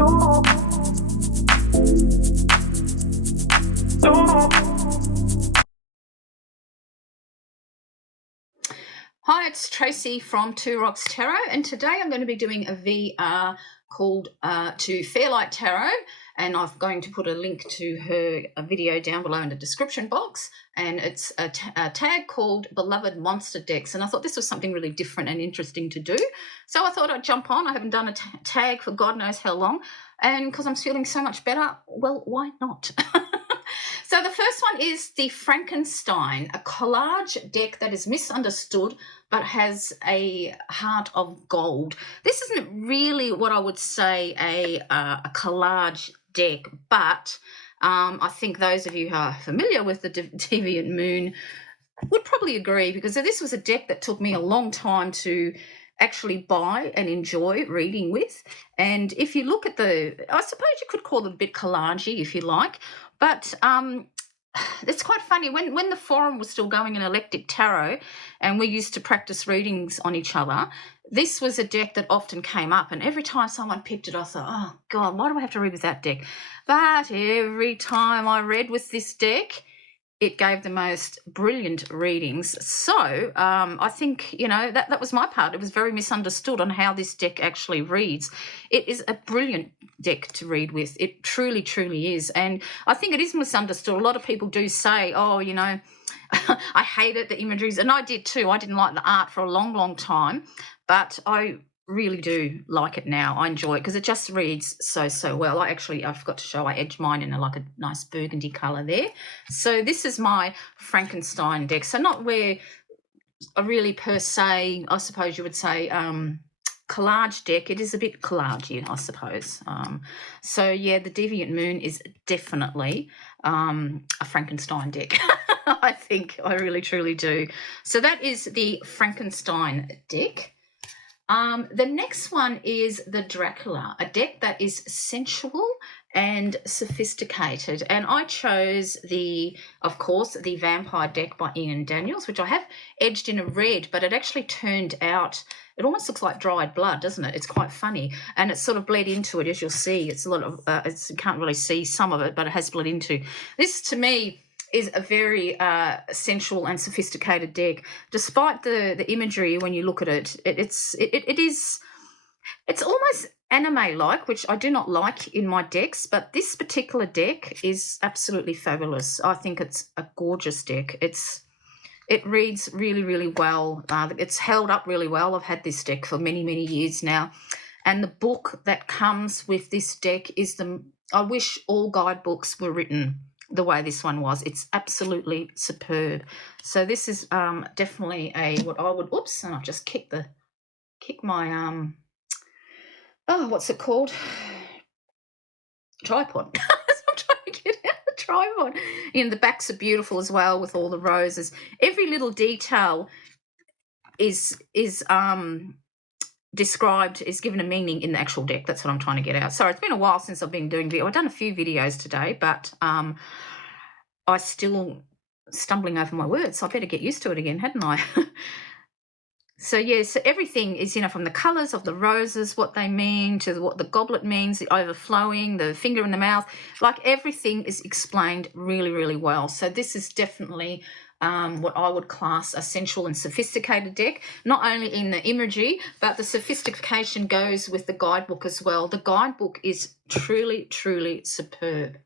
Hi, it's Tracy from Two Rocks Tarot, and today I'm going to be doing a VR called to Fairlight Tarot, and I'm going to put a link to her video down below in the description box, and it's a tag called Beloved Monster Decks, and I thought this was something really different and interesting to do, so I thought I'd jump on. I haven't done a tag for God knows how long, and because I'm feeling so much better, well, why not? So the first one is the Frankenstein, a collage deck that is misunderstood but has a heart of gold. This isn't really what I would say a collage deck, but I think those of you who are familiar with the Deviant Moon would probably agree, because this was a deck that took me a long time to actually buy and enjoy reading with. And if you look at I suppose you could call it a bit collagey if you like, but it's quite funny. When the forum was still going in Eclectic Tarot and we used to practice readings on each other, this was a deck that often came up, and every time someone picked it, I thought, oh, God, why do I have to read with that deck? But every time I read with this deck, it gave the most brilliant readings. So I think, that was my part. It was very misunderstood on how this deck actually reads. It is a brilliant deck to read with. It truly, truly is. And I think it is misunderstood. A lot of people do say, oh, I hated the imageries, and I did too. I didn't like the art for a long, long time, but I really do like it now. I enjoy it because it just reads so, so well. I forgot to show, I edged mine in a nice burgundy colour there. So this is my Frankenstein deck. So not where a really per se, I suppose you would say, collage deck. It is a bit collagey, I suppose. So yeah, the Deviant Moon is definitely a Frankenstein deck. I think I really truly do. So that is the Frankenstein deck. The next one is the Dracula, a deck that is sensual and sophisticated. And I chose of course, the Vampire deck by Ian Daniels, which I have edged in a red, but it actually turned out, it almost looks like dried blood, doesn't it? It's quite funny. And it's sort of bled into it, as you'll see. It's a lot of, you can't really see some of it, but it has bled into. This, to me, is a very sensual and sophisticated deck. Despite the imagery, when you look at it, it's almost anime-like, which I do not like in my decks, but this particular deck is absolutely fabulous. I think it's a gorgeous deck. It reads really, really well. It's held up really well. I've had this deck for many, many years now. And the book that comes with this deck is I wish all guidebooks were written the way this one was. It's absolutely superb. So this is definitely what I would, oops, and I've just kicked my what's it called? Tripod. I'm trying to get out the tripod. The backs are beautiful as well with all the roses. Every little detail is described, is given a meaning in the actual deck. That's what I'm trying to get out. Sorry, it's been a while since I've been doing video. I've done a few videos today, but I still stumbling over my words, so I better get used to it again, hadn't I? So yeah, so everything is, from the colours of the roses, what they mean, to what the goblet means, the overflowing, the finger in the mouth, like everything is explained really, really well. So this is definitely what I would class a sensual and sophisticated deck, not only in the imagery, but the sophistication goes with the guidebook as well. The guidebook is truly, truly superb.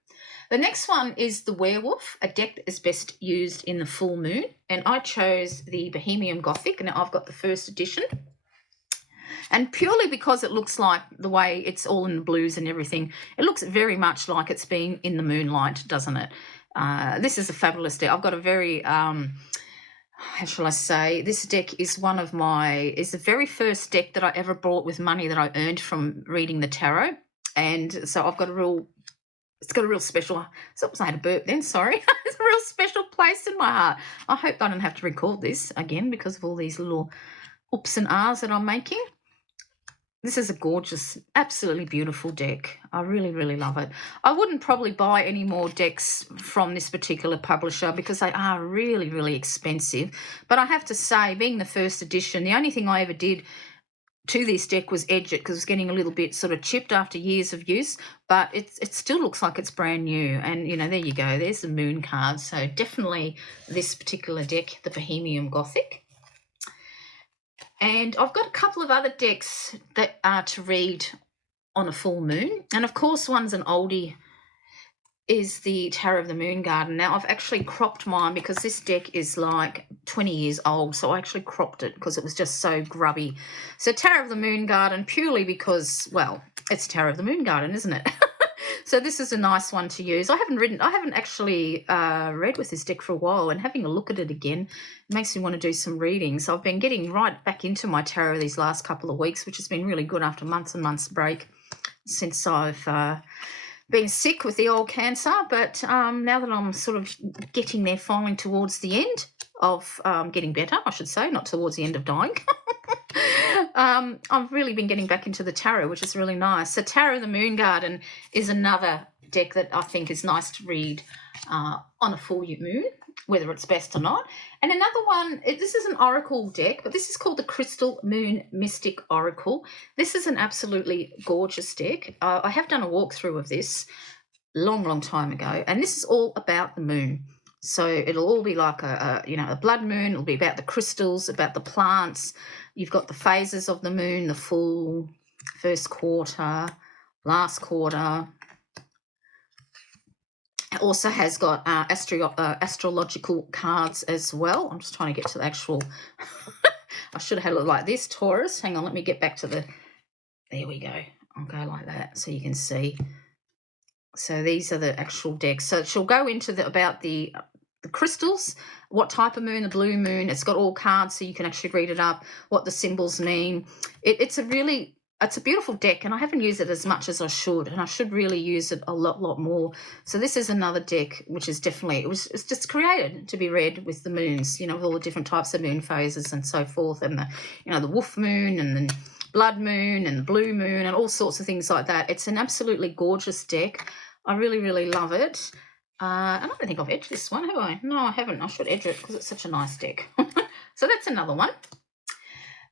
The next one is the Werewolf, a deck that is best used in the full moon, and I chose the Bohemian Gothic. Now I've got the first edition, and purely because it looks like the way it's all in the blues and everything, it looks very much like it's been in the moonlight, doesn't it? This is a fabulous deck. I've got a very, how shall I say, this deck is is the very first deck that I ever bought with money that I earned from reading the tarot, and so I've got it's got a real special, I had a burp then, sorry. It's a real special place in my heart. I hope I don't have to record this again because of all these little oops and ahs that I'm making. This is a gorgeous, absolutely beautiful deck. I really, really love it. I wouldn't probably buy any more decks from this particular publisher because they are really, really expensive. But I have to say, being the first edition, the only thing I ever did to this deck was edge it because it's getting a little bit sort of chipped after years of use, but it still looks like it's brand new. And, you know, there you go. There's the moon card. So definitely this particular deck, the Bohemian Gothic. And I've got a couple of other decks that are to read on a full moon. And, of course, one's an oldie, is the Tarot of the Moon Garden. Now, I've actually cropped mine because this deck is like 20 years old, so I actually cropped it because it was just so grubby. So Tarot of the Moon Garden, purely because, well, it's Tarot of the Moon Garden, isn't it? So this is a nice one to use. I haven't actually read with this deck for a while, and having a look at it again makes me want to do some reading. So I've been getting right back into my tarot these last couple of weeks, which has been really good after months and months break since I've been sick with the old cancer. But now that I'm sort of getting there, finally towards the end of getting better, I should say, not towards the end of dying, I've really been getting back into the tarot, which is really nice. So Tarot of the Moon Garden is another deck that I think is nice to read on a full moon, whether it's best or not. And another one, this is an oracle deck, but this is called the Crystal Moon Mystic Oracle. This is an absolutely gorgeous deck. I have done a walkthrough of this long time ago, and this is all about the moon. So it'll all be like a blood moon. It'll be about the crystals, about the plants. You've got the phases of the moon, the full, first quarter, last quarter. It also has got astrological cards as well. I'm just trying to get to the actual... I should have had it like this, Taurus. Hang on, let me get back to the... There we go. I'll go like that so you can see. So these are the actual decks. So she'll go into about the crystals, what type of moon, the blue moon. It's got all cards so you can actually read it up, what the symbols mean. It's a beautiful deck, and I haven't used it as much as I should, and I should really use it a lot more. So this is another deck which is definitely, it's just created to be read with the moons, you know, with all the different types of moon phases and so forth, and the wolf moon and the blood moon and the blue moon and all sorts of things like that. It's an absolutely gorgeous deck. I really love it. And I don't think I've edged this one, have I? No, I haven't. I should edge it because it's such a nice deck. So that's another one.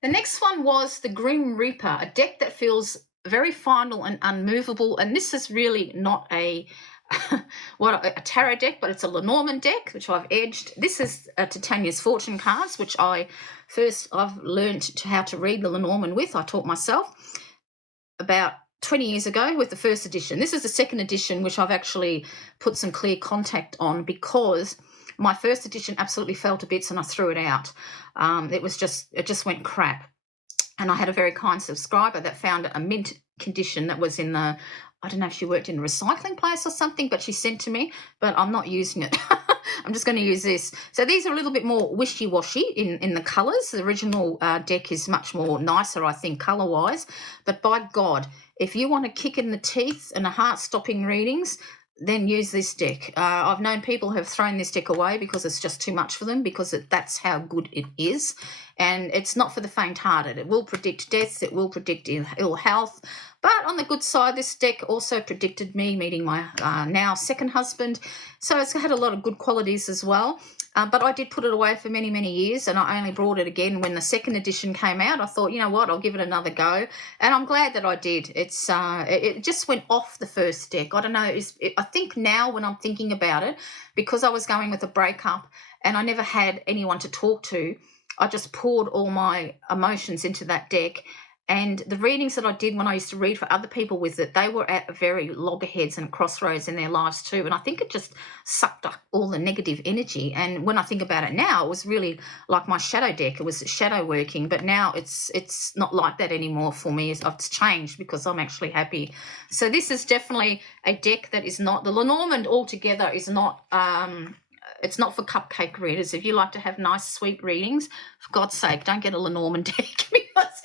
The next one was the Grim Reaper, a deck that feels very final and unmovable. And this is really not a tarot deck, but it's a Lenormand deck, which I've edged. This is Titania's Fortune cards, which I've learned how to read the Lenormand with. I taught myself about 20 years ago with the first edition. This is the second edition, which I've actually put some clear contact on because my first edition absolutely fell to bits and I threw it out. It just went crap. And I had a very kind subscriber that found a mint condition that was in the, I don't know if she worked in a recycling place or something, but she sent to me, but I'm not using it. I'm just going to use this. So these are a little bit more wishy-washy in the colours. The original deck is much more nicer, I think, colour-wise. But by God, if you want to kick in the teeth and a heart-stopping readings, then use this deck. I've known people who have thrown this deck away because it's just too much for them, because that's how good it is. And it's not for the faint-hearted. It will predict death. It will predict ill health. But on the good side, this deck also predicted me meeting my now second husband. So it's had a lot of good qualities as well. But I did put it away for many years, and I only brought it again when the second edition came out. I thought, you know what, I'll give it another go. And I'm glad that I did. It just went off the first deck. I don't know. I think now when I'm thinking about it, because I was going with a breakup and I never had anyone to talk to, I just poured all my emotions into that deck. And the readings that I did when I used to read for other people with it, they were at very loggerheads and crossroads in their lives too. And I think it just sucked up all the negative energy. And when I think about it now, it was really like my shadow deck. It was shadow working, but now it's not like that anymore for me. It's changed because I'm actually happy. So this is definitely a deck that is not, the Lenormand altogether is not... it's not for cupcake readers. If you like to have nice, sweet readings, for God's sake, don't get a Lenormand deck because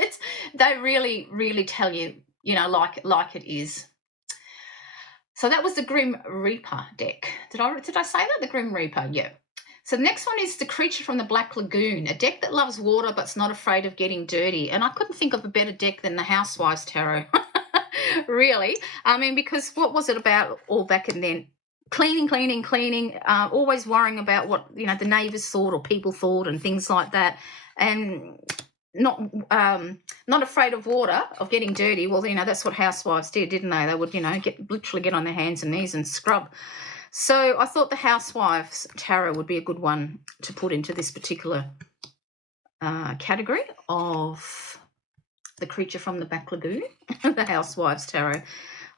they really tell you, like it is. So that was the Grim Reaper deck. Did I say that? The Grim Reaper, yeah. So the next one is the Creature from the Black Lagoon, a deck that loves water but's not afraid of getting dirty. And I couldn't think of a better deck than the Housewives Tarot. Really. I mean, because what was it about all back and then? Cleaning, always worrying about what, the neighbours thought or people thought and things like that. And not afraid of water, of getting dirty. Well, that's what housewives did, didn't they? They would, literally get on their hands and knees and scrub. So I thought the Housewives Tarot would be a good one to put into this particular category of the creature from the back lagoon, the Housewives Tarot.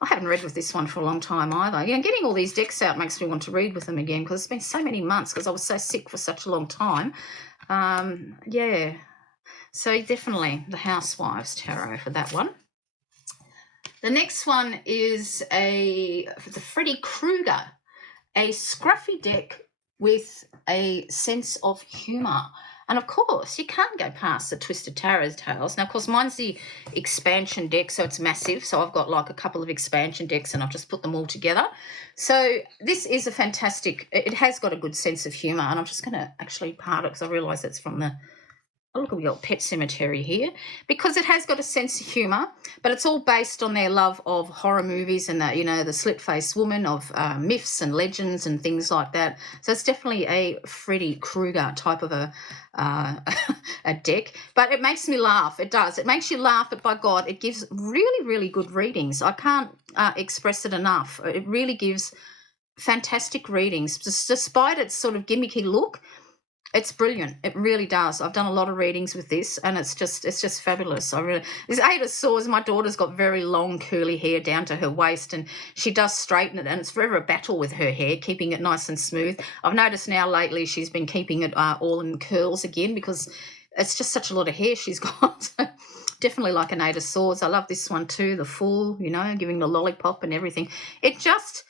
I haven't read with this one for a long time either. Getting all these decks out makes me want to read with them again because it's been so many months because I was so sick for such a long time. So definitely the Housewives Tarot for that one. The next one is the Freddy Krueger, a scruffy deck with a sense of humour. And, of course, you can't go past the Twisted Tarot Tales. Now, of course, mine's the expansion deck, so it's massive. So I've got, like, a couple of expansion decks and I've just put them all together. So this is a fantastic – it has got a good sense of humour. And I'm just going to actually part it because I realise it's from the – oh, look, we've got Pet Cemetery here. Because it has got a sense of humour, but it's all based on their love of horror movies and, the slit-faced woman, of myths and legends and things like that. So it's definitely a Freddy Krueger type of a deck. But it makes me laugh. It does. It makes you laugh, but by God, it gives really, really good readings. I can't express it enough. It really gives fantastic readings. Despite its sort of gimmicky look, it's brilliant. It really does. I've done a lot of readings with this, and it's just fabulous. This Eight of Swords. My daughter's got very long curly hair down to her waist, and she does straighten it, and it's forever a battle with her hair, keeping it nice and smooth. I've noticed now lately she's been keeping it all in curls again because it's just such a lot of hair she's got. Definitely like an Eight of Swords. I love this one too. The Fool, giving the lollipop and everything. It just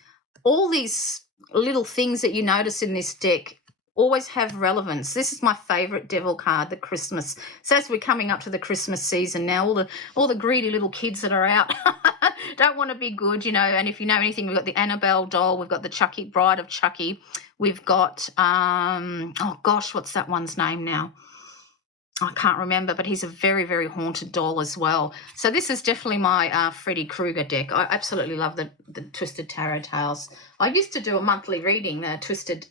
all these little things that you notice in this deck always have relevance. This is my favourite devil card, the Christmas. So as we're coming up to the Christmas season now, all the greedy little kids that are out don't want to be good, and if you know anything, we've got the Annabelle doll, we've got the Chucky, Bride of Chucky, we've got, oh gosh, what's that one's name now? I can't remember, but he's a very, very haunted doll as well. So this is definitely my Freddy Krueger deck. I absolutely love the Twisted Tarot Tales. I used to do a monthly reading, Twisted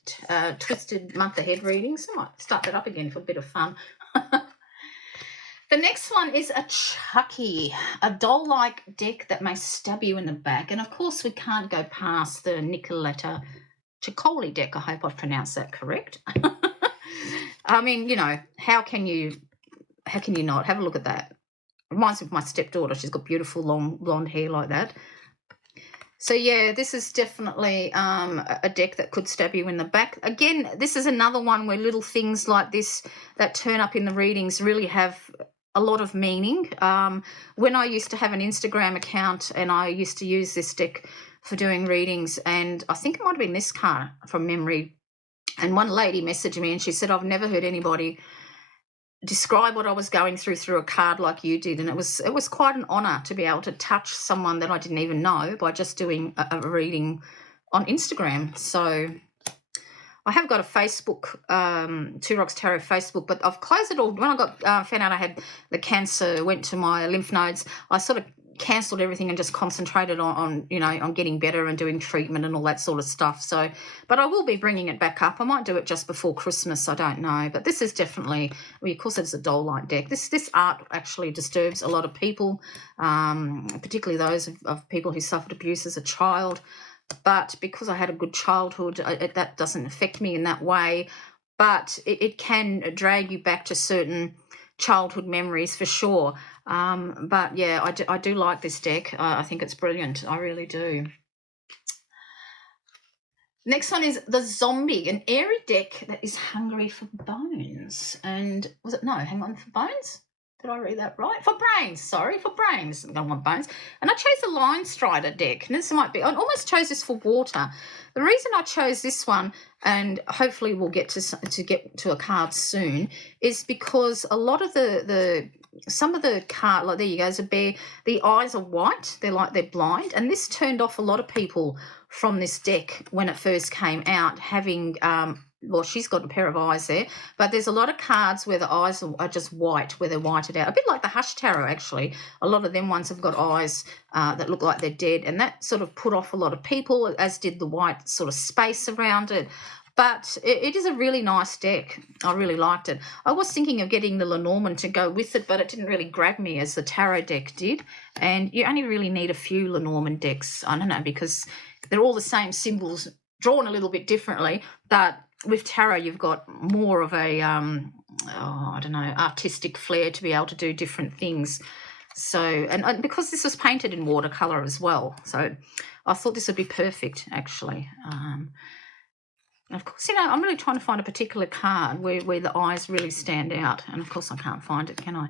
month ahead readings. I might start that up again for a bit of fun. The next one is a Chucky, a doll-like deck that may stab you in the back. And, of course, we can't go past the Nicoletta Ciccoli deck. I hope I've pronounced that correct. I mean, how can you not? Have a look at that. Reminds me of my stepdaughter. She's got beautiful long blonde hair like that. So, yeah, this is definitely a deck that could stab you in the back. Again, this is another one where little things like this that turn up in the readings really have a lot of meaning. When I used to have an Instagram account and I used to use this deck for doing readings, and I think it might have been this card from memory, and one lady messaged me and she said, I've never heard anybody describe what I was going through a card like you did. And it was quite an honour to be able to touch someone that I didn't even know by just doing a reading on Instagram. So I have got a Facebook, Two Rocks Tarot Facebook, but I've closed it all. When I found out I had the cancer, went to my lymph nodes, I sort of cancelled everything and just concentrated on getting better and doing treatment and all that sort of stuff. So, but I will be bringing it back up. I might do it just before Christmas. I don't know, but this is definitely, of course, it's a doll-like deck. This art actually disturbs a lot of people, particularly those of people who suffered abuse as a child. But because I had a good childhood, that doesn't affect me in that way. But it can drag you back to certain childhood memories for sure. But yeah, I do like this deck. I think it's brilliant. I really do. Next one is the Zombie, an airy deck that is hungry for bones. And for bones? Did I read that right? For brains, sorry, for brains. I don't want bones. And I chose the Lion Strider deck. And I almost chose this for water. The reason I chose this one, and hopefully we'll get to a card soon, is because a lot of some of the card, like there you go, there's a bear, the eyes are white, they're blind, and this turned off a lot of people from this deck when it first came out, having she's got a pair of eyes there, but there's a lot of cards where the eyes are just white, where they're whited out, a bit like the Hush Tarot actually. A lot of them ones have got eyes that look like they're dead, and that sort of put off a lot of people, as did the white sort of space around it. But it is a really nice deck. I really liked it. I was thinking of getting the Lenormand to go with it, but it didn't really grab me as the tarot deck did. And you only really need a few Lenormand decks, I don't know, because they're all the same symbols, drawn a little bit differently. But with tarot, you've got more of a, I don't know, artistic flair to be able to do different things. So, and because this was painted in watercolour as well, so I thought this would be perfect, actually. And of course, I'm really trying to find a particular card where the eyes really stand out. And, of course, I can't find it, can I?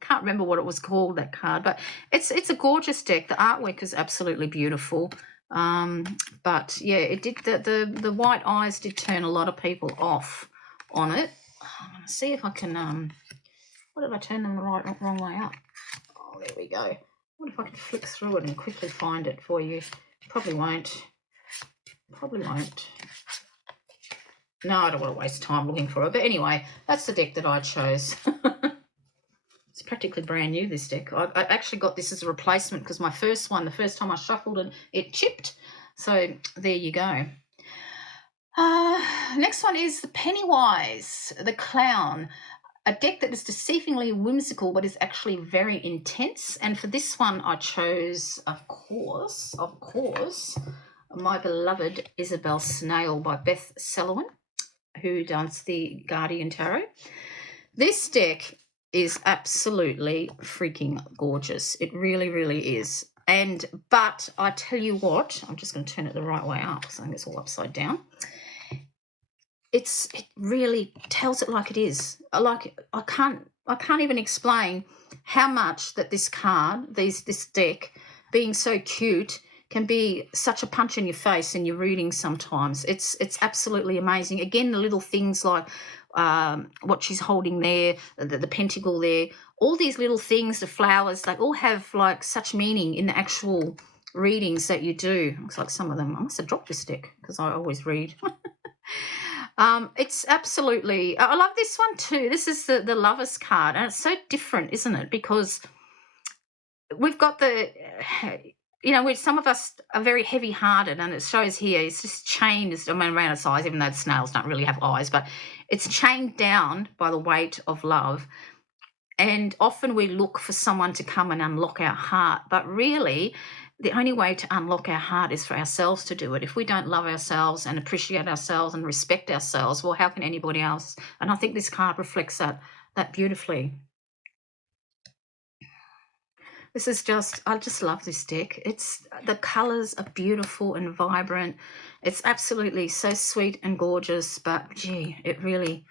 Can't remember what it was called, that card. But it's a gorgeous deck. The artwork is absolutely beautiful. But, yeah, it did. The white eyes did turn a lot of people off on it. I'm going to see if I can... what if I turn them the wrong way up? Oh, there we go. What if I can flick through it and quickly find it for you? Probably won't. No, I don't want to waste time looking for it. But anyway, that's the deck that I chose. It's practically brand new, this deck. I actually got this as a replacement because my first one, the first time I shuffled it chipped. So there you go. Next one is the Pennywise, the Clown. A deck that is deceivingly whimsical but is actually very intense. And for this one, I chose, of course, my beloved Isabel Snail by Beth Selwyn, who does the Guardian Tarot. This deck is absolutely freaking gorgeous. It really, really is. But I tell you what, I'm just going to turn it the right way up because I think it's all upside down. It really tells it like it is. Like I can't even explain how much that this card, this deck, being so cute, can be such a punch in your face in your reading sometimes. It's absolutely amazing. Again, the little things like what she's holding there, the pentacle there, all these little things, the flowers, they all have like such meaning in the actual readings that you do. Looks like some of them, I must have dropped this deck because I always read. It's absolutely, I love this one too. This is the Lovers card, and it's so different, isn't it? Because we've got some of us are very heavy-hearted, and it shows here it's just chained, around its eyes, even though the snails don't really have eyes, but it's chained down by the weight of love. And often we look for someone to come and unlock our heart, but really the only way to unlock our heart is for ourselves to do it. If we don't love ourselves and appreciate ourselves and respect ourselves, well, how can anybody else? And I think this card reflects that beautifully. This is I just love this deck. The colours are beautiful and vibrant. It's absolutely so sweet and gorgeous, but gee, it really,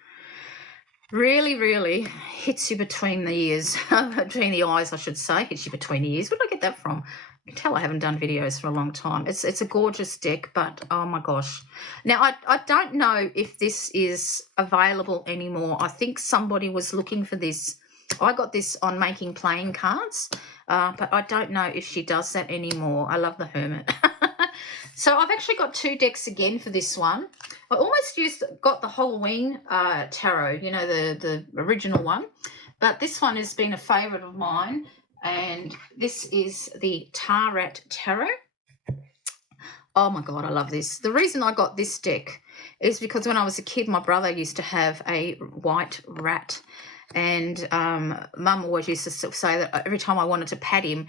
really, really hits you between the ears, between the eyes, I should say. Hits you between the ears. Where did I get that from? You can tell I haven't done videos for a long time. It's a gorgeous deck, but oh my gosh. Now, I don't know if this is available anymore. I think somebody was looking for this. I got this on Making Playing Cards, but I don't know if she does that anymore. I love the Hermit. So I've actually got two decks again for this one. I almost got the Halloween tarot, the original one, but this one has been a favourite of mine. And this is the Tarat Tarot. Oh, my God, I love this. The reason I got this deck is because when I was a kid, my brother used to have a white rat. And Mum always used to say that every time I wanted to pat him,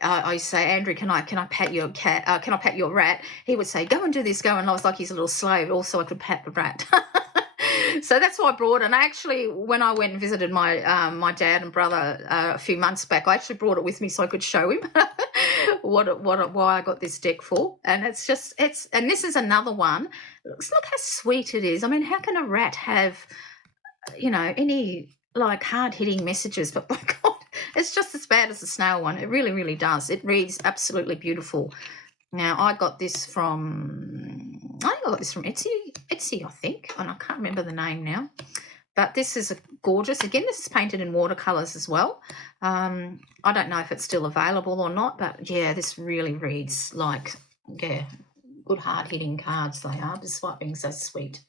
I used to say, Andrew, can I pat your cat? Can I pat your rat? He would say, go and do this, go. And I was like his little slave. Also, I could pat the rat. So that's why I brought it. And actually, when I went and visited my dad and brother a few months back, I actually brought it with me so I could show him why I got this deck for. And and this is another one. Look how sweet it is. I mean, how can a rat have, any like hard-hitting messages? But my God, it's just as bad as the snail one. It really, really does. It reads absolutely beautiful. Now, I got this from Etsy, I think, and I can't remember the name now. But this is gorgeous. Again, this is painted in watercolours as well. I don't know if it's still available or not, but, yeah, this really reads like, good hard-hitting cards they are, despite being so sweet.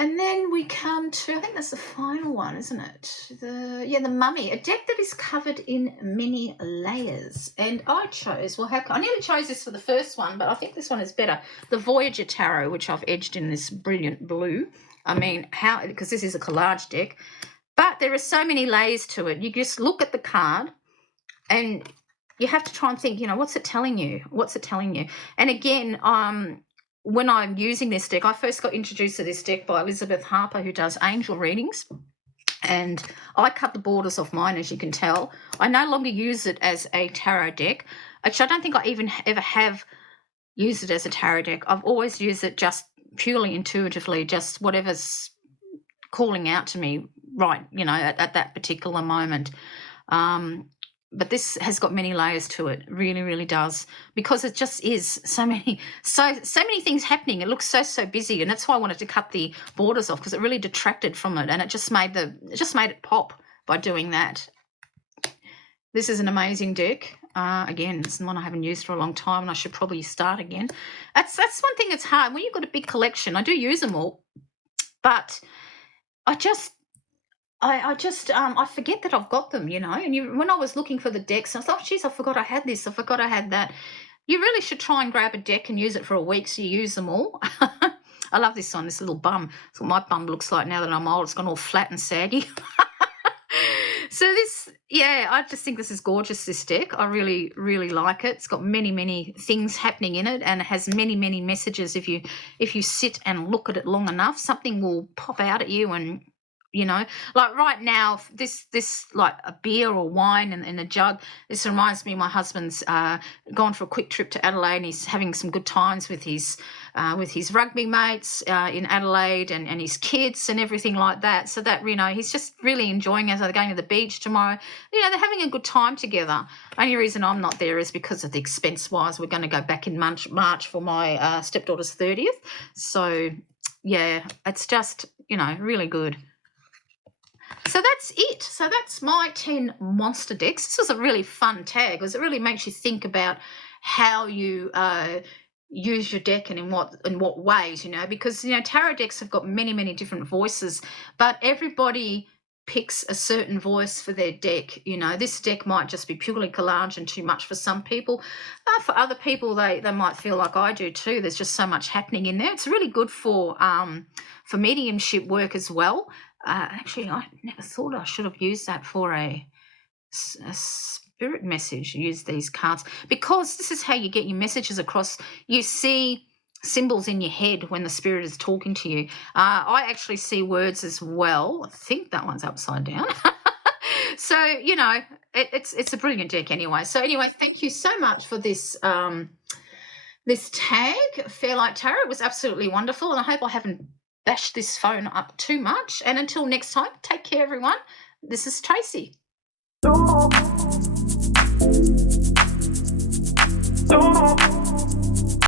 And then we come to, I think that's the final one, isn't it? The Mummy, a deck that is covered in many layers. And I chose, I nearly chose this for the first one, but I think this one is better. The Voyager Tarot, which I've edged in this brilliant blue. I mean, because this is a collage deck. But there are so many layers to it. You just look at the card and you have to try and think, what's it telling you? What's it telling you? And again, when I'm using this deck, I first got introduced to this deck by Elizabeth Harper, who does angel readings, and I cut the borders off mine, as you can tell. I no longer use it as a tarot deck. Actually, I don't think I even ever have used it as a tarot deck. I've always used it just purely intuitively, just whatever's calling out to me right, at that particular moment. But this has got many layers to it, really, really does, because it just is so many things happening. It looks so busy, and that's why I wanted to cut the borders off, because it really detracted from it, and it just made it pop by doing that. This is an amazing deck. Again, it's one I haven't used for a long time, and I should probably start again. That's one thing that's hard when you've got a big collection. I do use them all, but I forget that I've got them, and when I was looking for the decks, I thought, geez, I forgot I had this. I forgot I had that. You really should try and grab a deck and use it for a week so you use them all. I love this one, this little bum. That's what my bum looks like now that I'm old. It's gone all flat and saggy. So I just think this is gorgeous, this deck. I really, really like it. It's got many, many things happening in it, and it has many, many messages. If you sit and look at it long enough, something will pop out at you, and like right now, this like a beer or wine in a jug. This reminds me, my husband's gone for a quick trip to Adelaide, and he's having some good times with his rugby mates in Adelaide, and his kids and everything like that. So that he's just really enjoying it. They're going to the beach tomorrow. They're having a good time together. Only reason I'm not there is because of the expense wise. We're going to go back in March for my stepdaughter's 30th. So yeah, it's just really good. So that's it. So that's my 10 monster decks. This was a really fun tag because it really makes you think about how you use your deck and in what ways, because tarot decks have got many, many different voices, but everybody picks a certain voice for their deck. This deck might just be purely collage and too much for some people. For other people, they might feel like I do too. There's just so much happening in there. It's really good for mediumship work as well. Actually, I never thought I should have used that for a spirit message. Use these cards because this is how you get your messages across. You see symbols in your head when the spirit is talking to you. I actually see words as well. I think that one's upside down. So it's a brilliant deck anyway. So anyway, thank you so much for this this tag, Fairlight Tarot. It was absolutely wonderful, and I hope I haven't bash this phone up too much. And until next time, take care, everyone. This is Tracy. Oh.